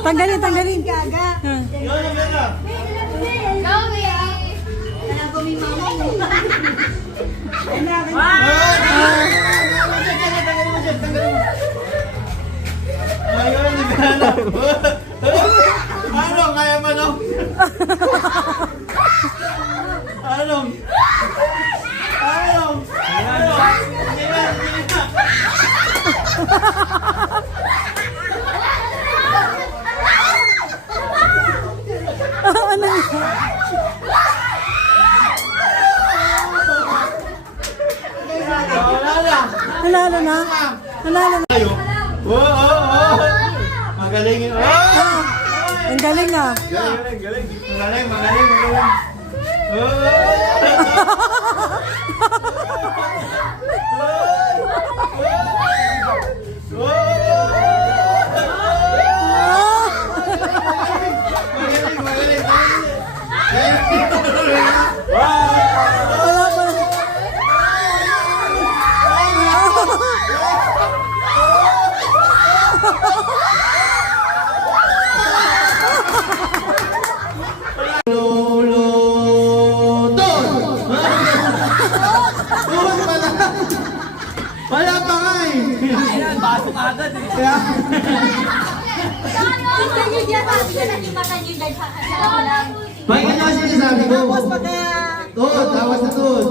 Tanggalin, tanggalin. Ano? Kaya pa no? Ano? Halala na. Halala na. Magaling yun. Ang galing ah. Magaling. Wala pa nga eh. Baso ka agad eh. Pakinggan nyo kasi sinasabi ko. Tod, tawas na tod.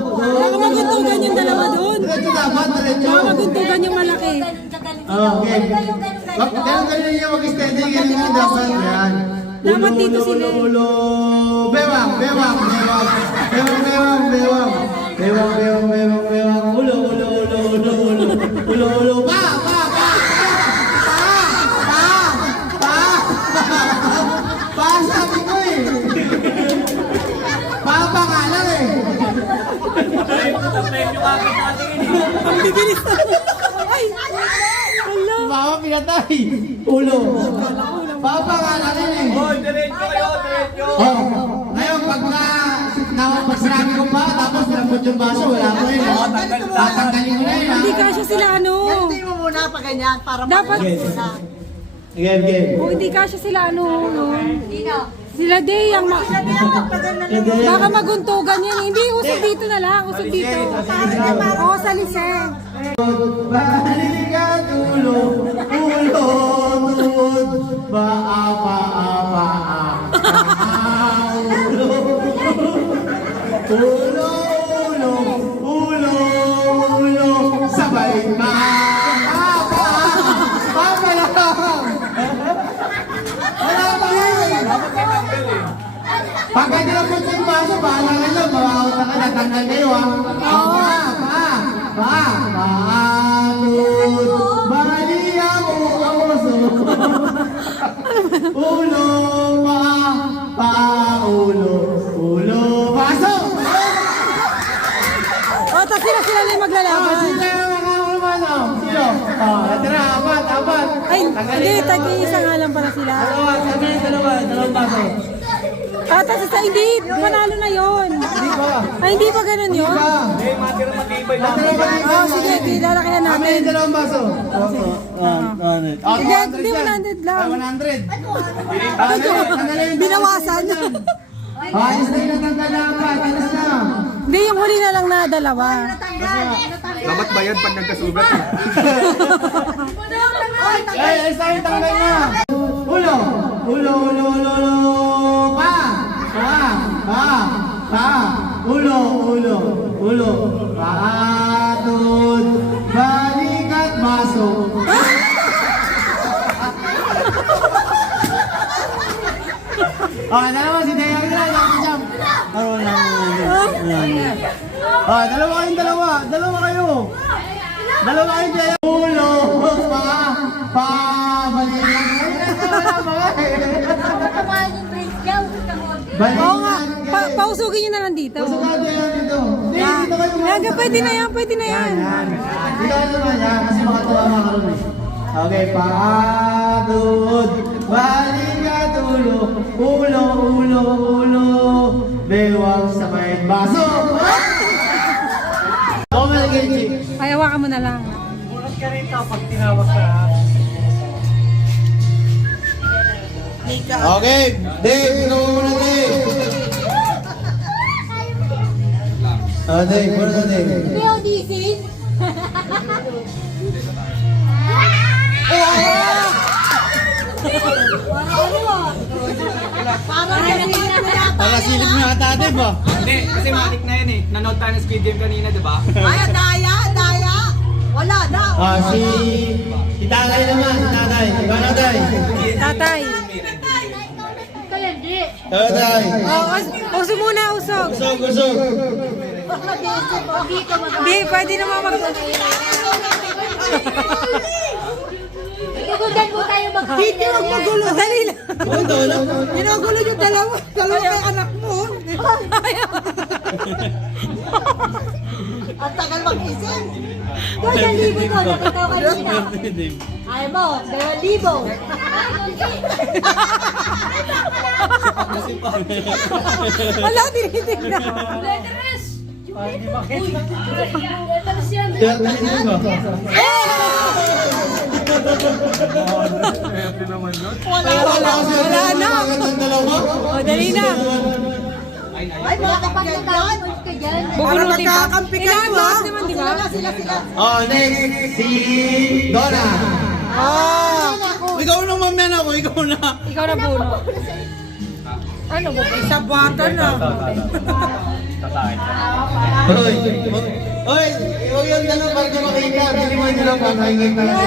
Baka maguntugan yung dalawa doon. Diretso dapat, diretso. Baka maguntugan yung malaki. Okay. Ganun yung mag-steady, ganun yung dapat. Yan. Dapat dito sila. Ulo. Bewang. Ulo. Pa, sabi ko eh. Pa nga lang eh. Medyo agad natin eh. Ang bibilis. Ay! Hala. Mama pinatay. Ulo. Pa nga lang eh. Oh, diretso kayo, diretso. Oh, ngayon pag sinabi ko pa, tapos nilambot yung baso, wala ko yun. Tatanggalin ko na yun. Hindi kasya sila ano. Ganti mo muna pa ganyan para Dapat. Game. O hindi kasya sila ano. No? Dino. Sila day ang Hindi. baka maguntugan yan. Hindi, usog dito na lang. Usog dito. Oo, sa lise. Balikan ulo, tod, ulo, sabay papa lang. Wala pa ngayon. Pagka nilapot yung baso, bahala ka dyan, mawawag na ka, natanggal kayo ha. Tod, balikan mo ang uso. Ulo, ulo, baso! O, tapos sila na yung maglalaban. Sino yung mga umano? Sino? Tara, apat. Ay, hindi, tag-iisa nga lang pala sila. Dalawang baso. Tapos isa, hindi, panalo na yon. Hindi pa. Ay, hindi pa ganun yun. Eh, matira mag-ibay lang. Oo, sige, lalakayan Kami natin. yung dalawang baso. Hindi, 100 lang. 100. Binawasan. Alis na yung natanggal na apat. Alis na. Hindi, yung huli na lang na dalawa. Dapat bayad pag nagkasugat eh. Ay, alis na yung tanggal na. Ulo. Ulo. Tod, balikat baso. Dalawa si Dea. Dalawa kayong dalawa. Dalawa kayo, Dea. Ulo, balikat. Oo nga, pausugin nyo na lang dito. Pwede na yan. Dito naman yan, kasi makatawa mga karoon eh. Okay, patod, balikat ulo, bewang sa may baso. Ako malagay, Chi. Ay, hawakan mo na lang. Mulat ka rin tao pag tinawag ka. Okay, Dave, ikaw muna, Dave. Dave, muna na, Dave. Leo, DC. Para silip mo yata, Dave, ah. Hindi, kasi matik na yan eh. Nanood tayo ng Squid Game kanina, di ba? Ay, daya. Wala daw. Si Tatay naman, si Tatay. Ikaw na, Tay. Tatay. Tatay. Usog muna, usog. Usog. Hindi, pwede naman mag... Ikutan mo tayo Hindi, huwag magulo. Dali lang. Ginugulo yung dalawa kay anak mo. Ang tagal mag-isip. 2,000 to, nakita ko kanina. Ayaw mo, 2,000. Wala, tinitignan. Letteres! Letteres yan. Wala na. O, dali na. Ay, mga Kapag kapag nagkakampos ka dyan, Bubunutin pa. magkakampi kayo, Kailangan ha? lahat naman, di ba? Sila. Next, si Donna. Ikaw na, mamaya ako. Ikaw na. Ikaw na puno. Ano ba? Sa bata na. Hoy, huwag yung tanong para di makita. Bili mo nyo lang pa. Nakikita lang.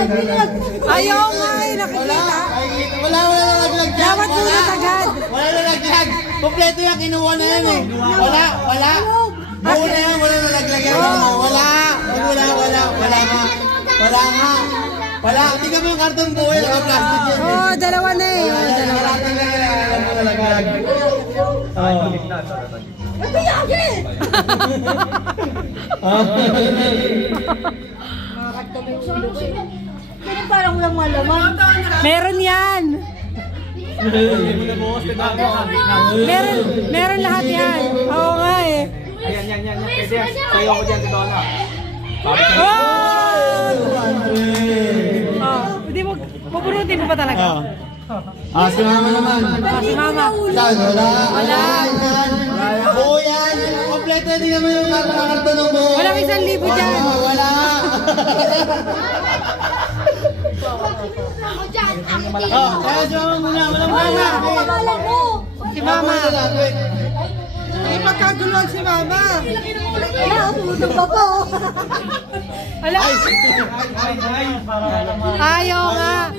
Ayaw nga eh, nakikita. Wala na laglag dyan. Dapat bunot agad. Wala na laglag. Kompleto yan, kinuha na yan eh. Wala. Buo na yan, wala na laglag yan. Wala. Tingnan mo yung karton buhay, naka-plastic yan. Oo, dalawa na eh. Oo, dalawa. Wala na laglag. ganun parang walang malaman. Meron yan. Meron lahat yan. Oo nga eh. Ayan. Pwede yan. Sayo ko dyan, Tito Ana. Oh! Oh, hindi mo, pupunutin mo pa talaga. Si mama naman. Si mama. Saan? Wala. Buo yan. Kompleto din naman yung karton ng buo. Walang 1,000 dyan. Wala. Ako dyan, Kaya si mama muna. Walang Kapalan mo. Si mama. Ay, magkaguluhan si mama. Wala, tumutong pa po. Ala. Ayaw nga.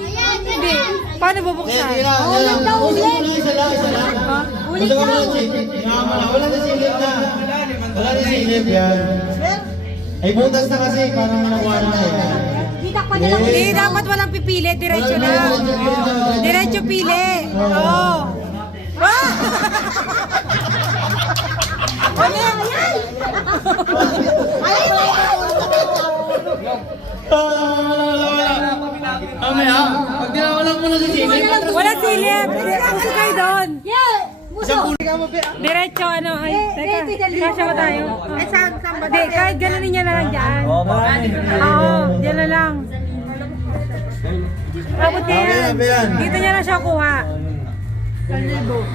Hindi. Paano bubuksan? Ulit na ulit. Isa lang. Ulit Gusto ko na. lang, Chick. Wala na silip na. Wala na silip yan. Ay, butas na kasi. Parang nakuha na eh. Ditak pa nila. Hindi, dapat walang pipili. Diretso lang. Diretso pili. Oo. Ah! Ano yan? Wala. Mamaya, pag dinawalan mo na si silip. Wala silip. Puso kayo doon. Yeah! Muso! Diretso, ano. Ay, teka. Kasya ba tayo? Hindi, kahit gano'n niya na lang dyan. Oo, dyan na lang. Abot niya yan. Dito niya na siya kuha.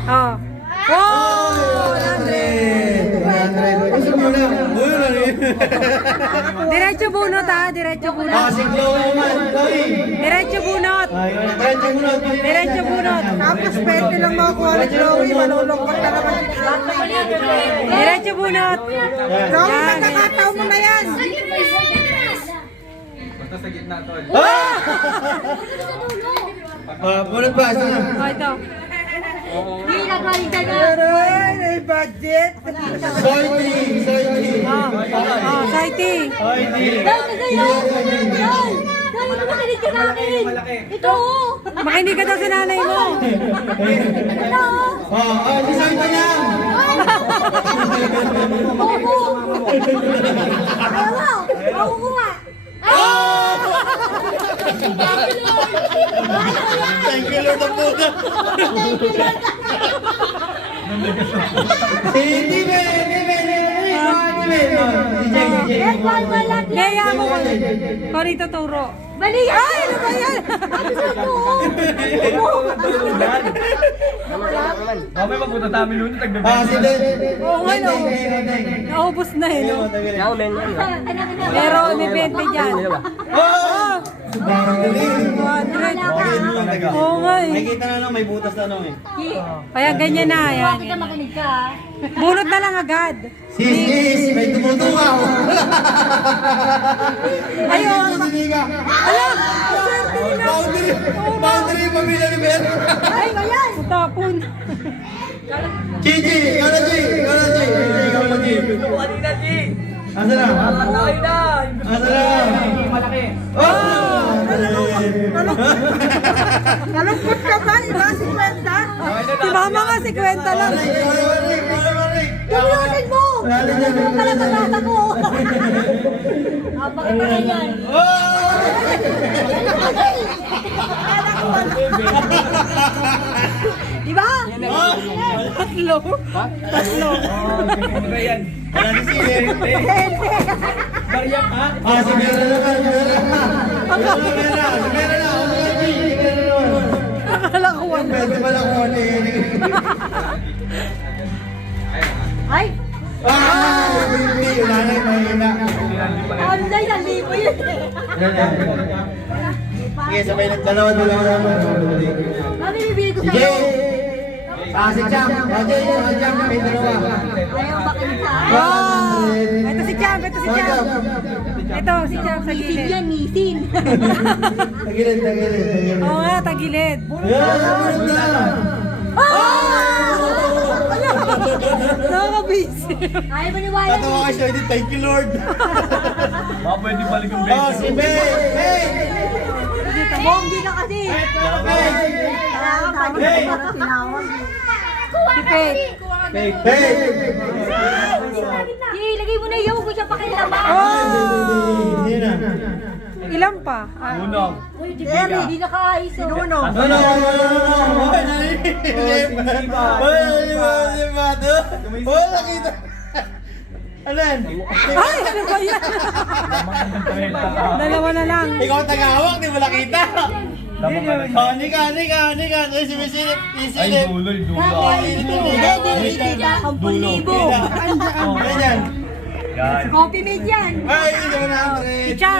Oo. Oh! 100! Diretso bunot ha, diretso bunot. Si Chloe naman. Chloe. Diretso bunot. Diretso mo na. Diretso bunot. Tapos pwede lang makuha ni Chloe. Malulungkot na naman si Chloe. Diretso bunot. Chloe, magkakataon mo na yan. Basta sa gitna, Tol. Bunot ba? Saan? Oh, ito. Hindi nagaling ka na. Aray, may budget. Soy tea. Oh, sighting. Dahil ka ganyan. Dahil makinig ka na akin. Ito oh. Makinig ka daw sa nanay mo. Ito oh. Design pa lang. Opo. Ayaw mo. Makukuha. Thank you, Lord of Buddha. Hindi ba? Yes, boy, balat. Kaya mo ko. Corito Toro. Mali yan. Ay, ano ba yan? Mamay mapunta tayo nun, tagdag. Sige. Oo nga, no. Naubos na eh, no? Pero may 20 dyan. Oh! Sobrang galing. 200. Oo nga eh. Nakikita na lang, may butas na lang eh. Kaya ganyan na, yan. Bakit ka makinig ka? Bunot na lang agad. Sis, may tumutungaw. Ayun. Siniga. Alam, swerte nila. Boundary yung pamilya ni Ben. Ay, ayan. Tapon. Gigi, ikaw na G. Ikaw na G. Kanina, G! Asa na? Tayo na! Asa na? Malaki. Oh! Nalungkot ka ba? Iba si Kwenta? Si mama nga si Kwenta lang. Tumutin mo. Ano pala babasa ko? Bakit pa ganyan? Diba? Tatlo. Tatlo. Wala ni Silip. Baryak, ha? Si Vera naman, si Vera. Si Vera na. Akala ko ano. Pwede pala kung ano yun. Ay! Hindi, wala na yung mahina. Online, nalipo yun. Sige, sabay ng dalawa naman. Mami, bibili ko Sige! sa'yo. Si Jam. Si Jam, may dalawa. Ayaw makinig ka. Wow! Ito si Cham, ito si Cham. Ito si Cham sa Misin gilid. yan, misin. Tagilid. Oo nga, tagilid. Nakakabisi. Ayaw maniwala. Tatawa ka siya, hindi, thank you Lord. Baka pwede balik yung Oh, si May! Hey! Bombi na kasi. Hey! Si Faith. Hey! Yay, lagay mo na yung ko siya pakilaman. Oh! Hindi na. Ilan pa? Ah, Unong. Uy, di ba? Hindi nakaayos. Sinuno. No. Hoy, nalilip. Hoy, nakita. Ano yan? Ay, ano ba yan? Dalawa na lang. Ikaw tagahawak, di mo nakita. Oh, nika. Ay, sumisilip. Ay, Isilip. dulo. Ang pulibo. Ganyan. Yan. Coffee mate yan. Ay, ito na.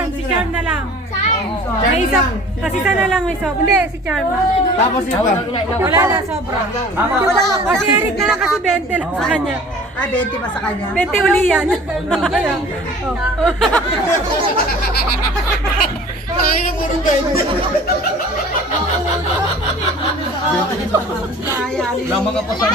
Si Charm na lang. May isa, kasi isa na lang may sobra. Hindi, si Charm. Tapos iba. Wala na sobra. Wala. Kasi Eric na lang kasi 20 lang sa kanya. Ah, 20 pa sa kanya. 20 uli yan. Kaya, oh. Ay, na puro 20. Kaya, Lamang ka pa sa